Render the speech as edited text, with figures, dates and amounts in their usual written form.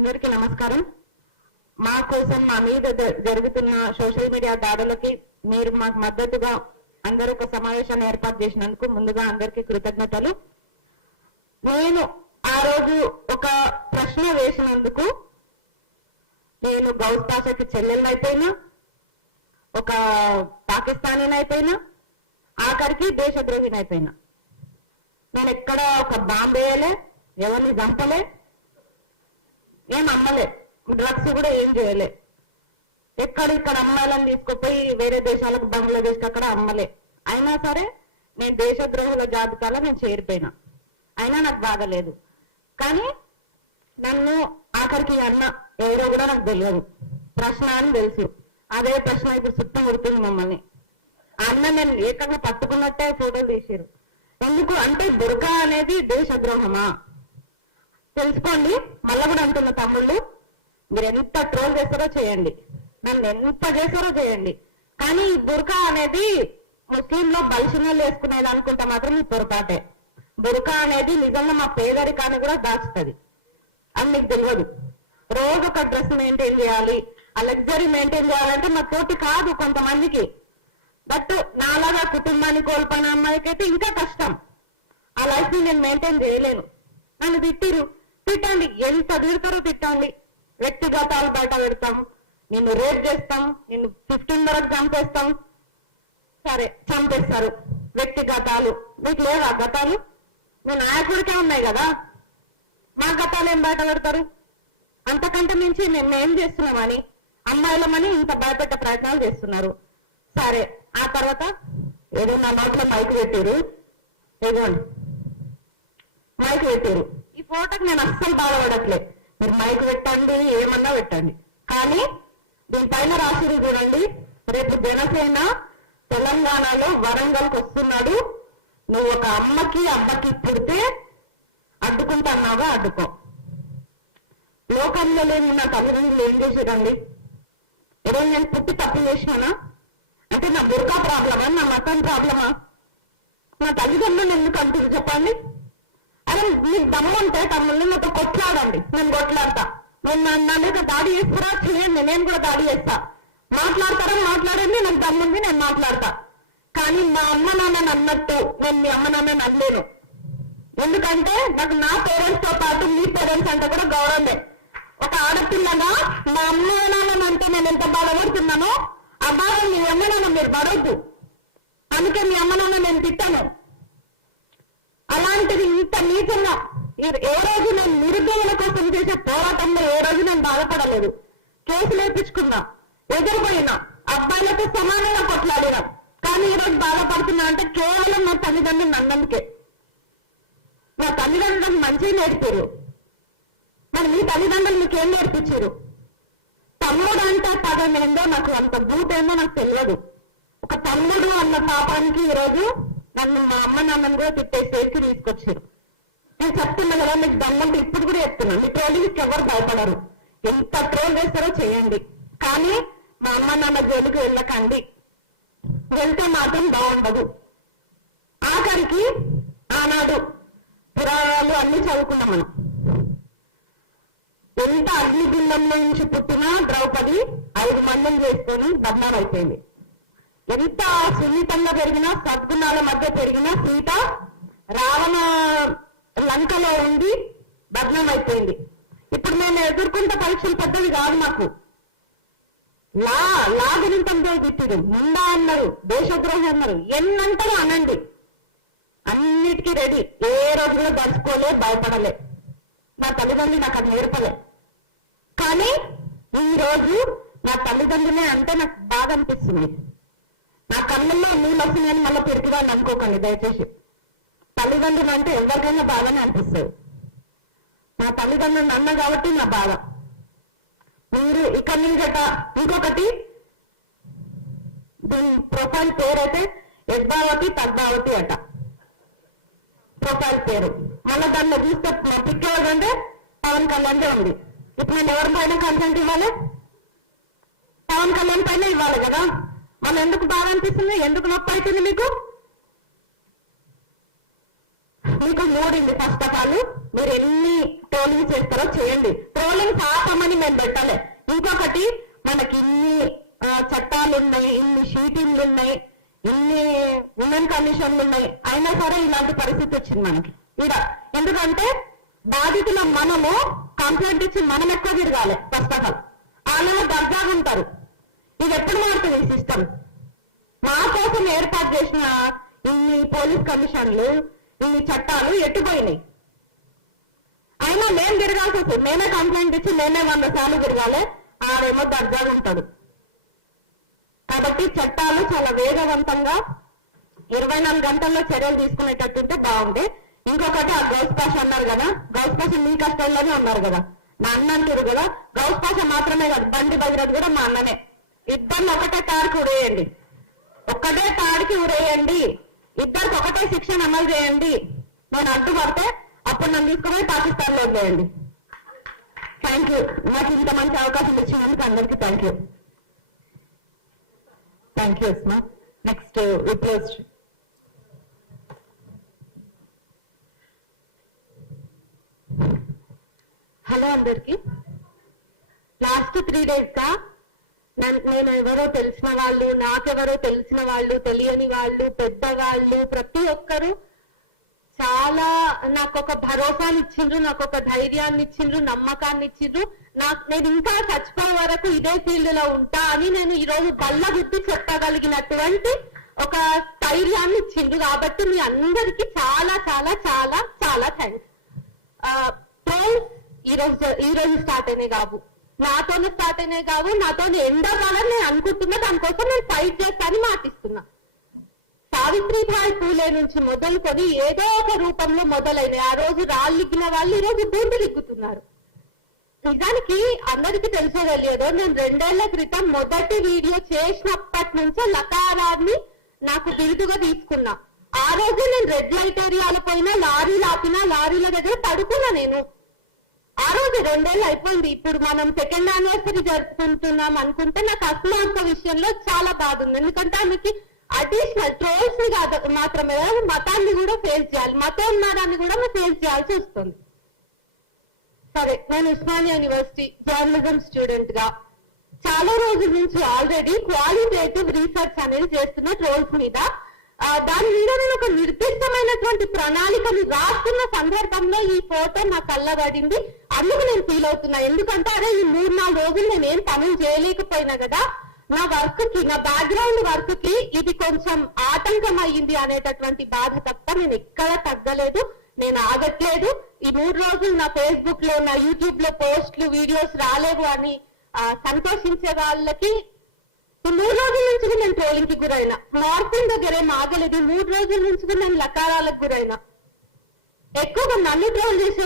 అందరికీ నమస్కారం. మా కోసం మా మీద జరుగుతున్న సోషల్ మీడియా దాడులకి మీరు మాకు మద్దతుగా అందరూ ఒక సమావేశాన్ని ఏర్పాటు చేసినందుకు ముందుగా అందరికీ కృతజ్ఞతలు. నేను ఆ రోజు ఒక ప్రశ్న వేసినందుకు నేను గౌస్ పాషాకి చెల్లెలైపోయినా, ఒక పాకిస్తానీనైపోయినా, ఆఖరికి దేశద్రోహినైపోయినా. నేను ఎక్కడ ఒక బాంబు వేయలే, ఎవరిని చంపలే, ఏం అమ్మలే, డ్రగ్స్ కూడా ఏం చేయలే. ఇక్కడ అమ్మాయిలను తీసుకుపోయి వేరే దేశాలకు, బంగ్లాదేశ్కి అక్కడ అమ్మలే. అయినా సరే నేను దేశద్రోహుల జాబితాలో నేను చేరిపోయినా. అయినా నాకు బాధలేదు. కానీ నన్ను ఆఖరికి అన్న ఎవరో కూడా నాకు తెలియదు. ప్రశ్న అని తెలుసు. అదే ప్రశ్న ఇప్పుడు చుట్టుముడుతుంది మమ్మల్ని. అన్న నేను ఏకంగా పట్టుకున్నట్టే ఫోటోలు తీసారు. ఎందుకు అంటే బుర్కా అనేది దేశద్రోహమా తెలుసుకోండి. మళ్ళా కూడా అంటున్న తమ్ముళ్ళు, మీరు ఎంత ట్రోల్ చేస్తారో చేయండి, నన్ను ఎంత చేస్తారో చేయండి, కానీ ఈ బుర్కా అనేది ముస్లింలో బలిసినలు వేసుకునేది అనుకుంటా మాత్రం ఈ పొరపాటే. బుర్కా అనేది నిజంగా మా పేదరికాన్ని కూడా దాచుతుంది. అది మీకు తెలియదు. రోజు ఒక డ్రెస్ మెయింటైన్ చేయాలి, ఆ లగ్జరీ మెయింటైన్ చేయాలంటే మా తోటి కాదు కొంతమందికి. బట్ నాలాగా కుటుంబాన్ని కోల్పోయిన అమ్మాయికి అయితే ఇంకా కష్టం. ఆ లైఫ్ ని నేను మెయింటైన్ చేయలేను. నన్ను తిట్టండి, ఎంత తిడతారో తిట్టండి. వ్యక్తిగతాలు బయట పెడతాం, నిన్ను రేప్ చేస్తాం, నిన్ను 15 వరకు చంపేస్తాం. సరే చంపేస్తారు, వ్యక్తిగతాలు. మీకు లేవా గతాలు? మీ నాయకుడికే ఉన్నాయి కదా, మా గతాలు ఏం బయట పెడతారు? అంతకంటే మించి మేము ఏం చేస్తున్నామని అమ్మాయిలమని ఇంత భయపెట్టే ప్రయత్నాలు చేస్తున్నారు. సరే ఆ తర్వాత ఏదో నా నోట్లో మైక్ పెట్టారు, ఇదిగోండి మైక్ పెట్టారు. ఈ ఫోటోకి నేను అస్సలు బాధపడట్లే. మీరు మైక్ పెట్టండి, ఏమన్నా పెట్టండి, కానీ దీనిపైన రాసిరు చూడండి, రేపు జనసేన తెలంగాణలో వరంగల్కి వస్తున్నాడు, నువ్వు ఒక అమ్మకి అబ్బకి పుడితే అడ్డుకుంటున్నావా అడ్డుకో. లోకంలో లేని నా తల్లిదండ్రులు ఏం చేశారండి? ఈరోజు నేను పుట్టి తప్పు చేసినానా? అంటే నా బుర్కా ప్రాబ్లమా, నా మతం ప్రాబ్లమా? నా తల్లిదండ్రులు ఎందుకు అంటుంది చెప్పండి? అరే మీకు దమ్ముంటే తమ్ముళ్ళని నాతో కొట్లాడండి, నేను కొట్లాడతా. నేను నా మీద దాడి చేస్తారా చేయండి, నేను కూడా దాడి చేస్తా. మాట్లాడతారా మాట్లాడండి, నాకు దమ్ముంది, నేను మాట్లాడతా. కానీ మా అమ్మ నాన్నని అన్నట్టు నేను మీ అమ్మ నాన్నని అనలేను. ఎందుకంటే నాకు నా పేరెంట్స్ తో పాటు మీ పేరెంట్స్ అంటే కూడా గౌరవమే. ఒక ఆడపిల్లగా మా అమ్మ నాన్నని అంటే నేను ఎంత బాధపడుతున్నానో ఆ బాధ మీ అమ్మ నాన్న మీరు పడవద్దు. అందుకే మీ అమ్మ నాన్న నేను తిట్టాను. అలాంటిది ఇంత నీచంగా ఏ రోజు నేను నిరుద్యోగుల కోసం చేసే పోరాటంలో ఏ రోజు నేను బాధపడలేదు. కేసులు వేయించుకున్నా, ఎదురుపోయినా, అబ్బాయిలతో సమానంగా కొట్లాడినా. కానీ ఈరోజు బాధపడుతున్నా అంటే కేవలం నా తల్లిదండ్రులు అన్నందుకే. నా తల్లిదండ్రులకు మంచిగా నేర్పారు. మరి మీ తల్లిదండ్రులు మీకేం నేర్పించారు? తమ్ముడు అంటే పదం ఏందో నాకు, అంత బూట్ ఏందో నాకు తెలియదు. ఒక తమ్ముడు అన్న పాపానికి ఈరోజు నన్ను మా అమ్మ నాన్నని కూడా తిట్టే స్టేజ్కి తీసుకొచ్చారు. నేను చెప్తున్నా కదా, మీకు దమ్ముంటే ఇప్పుడు కూడా చెప్తున్నాను, మీ ట్రోలింగ్కి ఎవరు భయపడరు. ఎంత ట్రోల్ చేస్తారో చేయండి, కానీ మా అమ్మ నాన్న జోలికి వెళ్ళకండి. వెళ్తే మాత్రం బాగుండదు. ఆఖరికి ఆనాడు పురాణాలు అన్ని చదువుకున్నాం మనం. ఎంత అగ్నిగుండంలో నుంచి పుట్టిన ద్రౌపది 5 మందిని చేసుకొని బద్నాం అయిపోయింది. ఎంత సున్నితంగా పెరిగినా, సద్గుణాల మధ్య పెరిగిన సీత రావణ లంకలో ఉండి బద్నాం అయిపోయింది. ఇప్పుడు నేను ఎదుర్కొంటే పరీక్షలు పెద్దవి కాదు నాకు. లాగనింతంతో తిట్టిరు, ముందా అన్నారు, దేశద్రోహి అన్నారు, ఎన్నంటారు అనండి, అన్నిటికీ రెడీ. ఏ రోజు కూడా దర్చుకోలే, భయపడలే. నా తల్లిదండ్రులు నాకు అది నేర్పలే. కానీ ఈ రోజు నా తల్లిదండ్రులే అంటే నాకు బాధ అనిపిస్తుంది. నా కళ్ళల్లో నీళ్ళు వస్తున్నాయని మళ్ళీ పెరుగుదా అనుకోకండి దయచేసి. తల్లిదండ్రులు అంటే ఎవరికైనా బాధనే అనిపిస్తుంది. నా తల్లిదండ్రులు అన్న కాబట్టి నా బాధ. మీరు ఇక్కడి నుంచట ఇంకొకటి, దీని ప్రొఫైల్ పేరు అయితే యద్భావతి పద్మావతి అట ప్రొఫైల్ పేరు. మళ్ళీ దాన్ని చూస్తే మా పిక్ ఎవరంటే పవన్ కళ్యాణ్ ఉంది. ఇప్పుడు నేను ఎవరి పైన కన్సెంట్ ఇవ్వాలి? పవన్ కళ్యాణ్ పైన ఇవ్వాలి కదా. మళ్ళీ ఎందుకు బాధ అనిపిస్తుంది? ఎందుకు నొప్పి అవుతుంది మీకు? మూడింది. ఫస్ట్ ఆఫ్ ఆల్ మీరు ఎన్ని ట్రోలింగ్ చేస్తారో చేయండి. ట్రోలింగ్ ట్రోలింగ్స్ ఆపమని మేము పెట్టలే. ఇంకొకటి మనకి ఇన్ని చట్టాలు ఉన్నాయి, ఇన్ని షీటింగ్లు ఉన్నాయి, ఇన్ని ఉమెన్ కమిషన్లు ఉన్నాయి, అయినా సరే ఇలాంటి పరిస్థితి వచ్చింది మనకి ఇక. ఎందుకంటే బాధితుల మనము కంప్లైంట్ ఇచ్చి మనం ఎక్కువ తిరగాలి. ఫస్ట్ ఆఫ్ ఆల్ వాళ్ళలో దర్జాగా ఉంటారు. ఇది ఎప్పుడు మారుతుంది ఈ సిస్టమ్? మా కోసం ఏర్పాటు చేసిన ఇన్ని పోలీస్ కమిషన్లు, ఇన్ని చట్టాలు ఎట్టుపోయినాయి. అయినా మేము తిరగాల్సి వస్తుంది. మేమే కంప్లైంట్ ఇచ్చి మేమే 100 సార్లు తిరగాలి. ఆడేమో దర్జాగా ఉంటాడు. కాబట్టి చట్టాలు చాలా వేగవంతంగా 24 గంటల్లో చర్యలు తీసుకునేటట్టుంటే బాగుండే. ఇంకొకటి ఆ గౌస్ పాష అన్నారు కదా, గౌస్ పాష మీ కష్టంలోనే ఉన్నారు కదా, నా అన్న అంటారు కదా. గౌస్ పాష మాత్రమే కాదు, బండి భగీరథ్ కూడా మా అన్ననే. ఇద్దరిని ఒకటే తాడికి ఉరేయండి, ఒక్కటే తాడికి ఉరేయండి, ఇద్దరికి ఒకటే శిక్షణ అమలు చేయండి. నేను అడ్డుపడితే అప్పుడు నన్ను తీసుకుని పాకిస్తాన్ లో వదిలేయండి. Thank you. నాకు ఇంత మంచి అవకాశం ఇచ్చినందుకు అందరికీ థ్యాంక్ యూ. థ్యాంక్ యూ ఉస్మా. నెక్స్ట్ విప్రోస్. హలో అందరికి. లాస్ట్ 3 days గా నేను ఎవరో తెలిసిన వాళ్ళు, నాకెవరో తెలిసిన వాళ్ళు, తెలియని వాళ్ళు, పెద్దవాళ్ళు, ప్రతి ఒక్కరు చాలా నాకు ఒక భరోసాని ఇచ్చిండ్రు, నాకు ఒక ధైర్యాన్ని ఇచ్చిండ్రు, నమ్మకాన్ని ఇచ్చిండ్రు. నేను ఇంకా చచ్చిపోయే వరకు ఇదే ఫీల్డ్ లో ఉంటా అని నేను ఈ రోజు బల్ల గుర్తి చెప్పగలిగినటువంటి ఒక ధైర్యాన్ని ఇచ్చిండ్రు. కాబట్టి మీ అందరికీ చాలా చాలా చాలా చాలా థ్యాంక్స్. ట్రోల్స్ ఈ రోజు స్టార్ట్ అయినాయి కావు, నాతోనే స్టార్ట్ అయినాయి కావు, నాతో ఎండగాలని నేను అనుకుంటున్నా. దానికోసం నేను ఫైట్ చేస్తానని మాటిస్తున్నా. సావిత్రిబాయి పూలే నుంచి మొదలుకొని ఏదో ఒక రూపంలో మొదలైనవి. ఆ రోజు రాళ్ళిగ్గిన వాళ్ళు ఈ రోజు బూందులు ఇగ్గుతున్నారు. నిజానికి అందరికీ తెలిసే తెలియదు, నేను 2 ఏళ్ల క్రితం మొదటి వీడియో చేసినప్పటి నుంచే లతారాన్ని నాకు బిరుదుగా తీసుకున్నా. ఆ రోజు నేను రెడ్ లైట్ ఏరియాలో పోయినా, లారీలు ఆపినా, లారీల దగ్గర పడుకున్నా. నేను ఆ రోజు 2 ఏళ్ళు అయిపోయింది. ఇప్పుడు మనం 2nd anniversary జరుపుకుంటున్నాం అనుకుంటే నాకు అస్మాక విషయంలో చాలా బాధ ఉంది. ఎందుకంటే ఆమెకి అడిషనల్ ట్రోల్స్ ని మాత్రమే కాదు, మతాన్ని కూడా ఫేస్ చేయాలి, మతోన్మాదాన్ని కూడా ఫేస్ చేయాల్సి వస్తుంది. సరే, నేను ఉస్మానియా యూనివర్సిటీ జర్నలిజం స్టూడెంట్ గా చాలా రోజుల నుంచి ఆల్రెడీ క్వాలిటేటివ్ రీసెర్చ్ అనేది చేస్తున్న ట్రోల్స్ మీద. దాని మీద నేను ఒక నిర్దిష్టమైనటువంటి ప్రణాళికను రాస్తున్న సందర్భంలో ఈ ఫోటో నా కళ్ళబడింది. అందుకు నేను ఫీల్ అవుతున్నా. ఎందుకంటే అదే ఈ 3-4 రోజులు నేను ఏం పనులు చేయలేకపోయినా కదా, నా వర్క్ కి, నా బ్యాక్గ్రౌండ్ వర్క్ కి ఇది కొంచెం ఆటంకం అయ్యింది అనేటటువంటి బాధ తప్ప నేను ఎక్కడ తగ్గలేదు, నేను ఆగట్లేదు. ఈ 3 రోజులు నా ఫేస్బుక్ లో, నా యూట్యూబ్ లో పోస్టులు, వీడియోస్ రాలేవు అని సంతోషించే వాళ్ళకి, ఈ 3 రోజుల నుంచి కూడా నేను ట్రోలింగ్ కి గురైనా. మార్పింగ్ దగ్గర ఏం ఆగలేదు. 3 రోజుల నుంచి కూడా నేను లకారాలకు గురైనా. ఎక్కువగా నన్ను ట్రోల్ చేసే